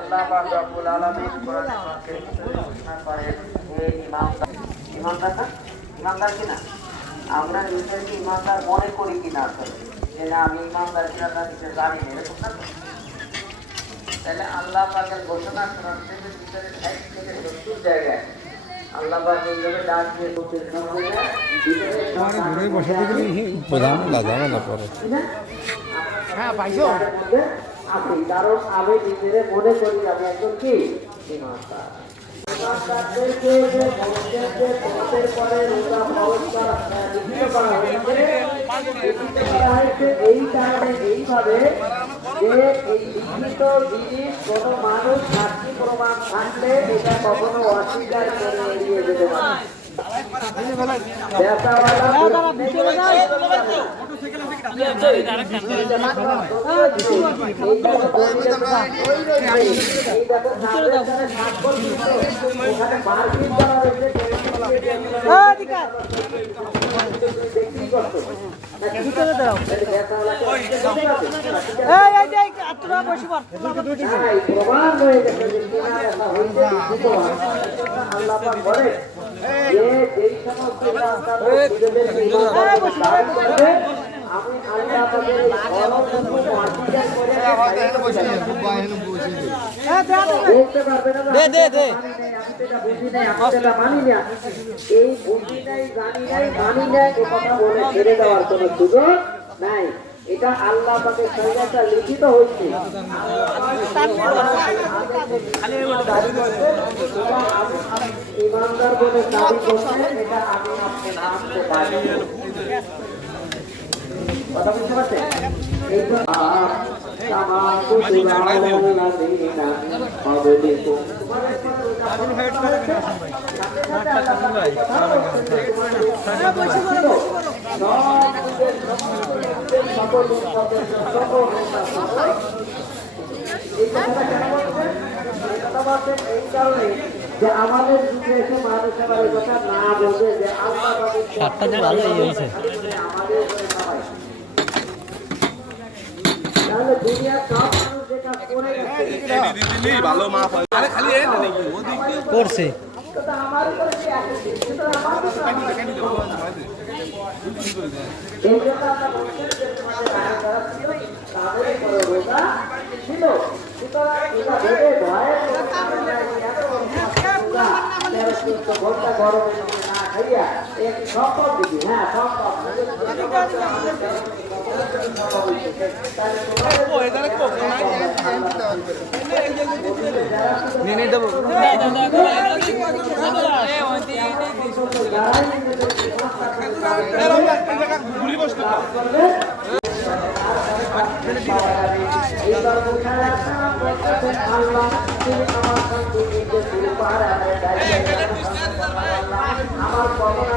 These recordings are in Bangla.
আল্লাহ পাক রব্বুল আলামিন কোরআনে পাকে ঘোষণা করেন, হে ইমানদার, ইমানদার কিনা আমরা নিজেকে ইমানদার মনে করি কিনা, আসলে যে না আমি ইমানদার কিনা তা নিজে জানি না, এরকম না। তাহলে আল্লাহ পাকের ঘোষণা কোরআন থেকে ভিতরে 60 থেকে 70 জায়গায় আল্লাহ পাক এইভাবে ডাক দিয়ে বলতে প্রধান লাগানো না পরে। হ্যাঁ পাইছো আপনি কারণ আমি নিজেরে মনে করি আমি একজন কি ইমানদার। ইমানদারদেরকে যে মসজিদের যে পথের পরে রোজা ফরজ লিখিত করা হয়েছে এই কারণে এইভাবে যে এই লিখিত জিনিস কোনো মানুষ সাক্ষী প্রমাণ থাকলে এটা কখনো অস্বীকার করে এড়িয়ে যেতে পারে। আমি আল্লাহ পাকের এই বুঝি নাই জানি নাই মানি নাই এ কথা বলে ছেড়ে দেওয়ার কোনো সুযোগ নাই। এটা আল্লাহ পাকের শরীয়তে লিখিত হয়েছে। ইমানদার বলে দাবি করছে, এটা আমি আপনি মানতে পারি। কথা বুঝতে পারছেন? এই তো এই কারণে যে আমাদের যুগে এসে মানুষ আবার এই কথা না বোঝে যে আল্লাহ তাহলে দুনিয়ার সব মানুষ যেটা করে গেছে ভালো মাফ হয় আরে খালি এ না নাকি ওদিক করছে তো আমার উপরে কি আছে সেটা আমার তো এই কথা আমরা বলতে যে তোমাদের আগে করা ছিল তাদের করে রোজা ছিল সুতরাং এটা ভেবে ভয়ে ঘন্টা গরমে না খাইয়া এক সম্পদ দিবি। হ্যাঁ সম্পদ নিয়ে দেবো আমার কমনা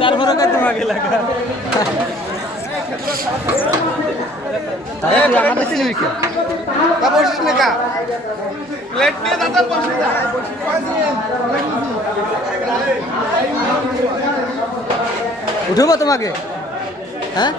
তারপরে তোমাকে লাগা উঠবো তোমাকে, হ্যাঁ।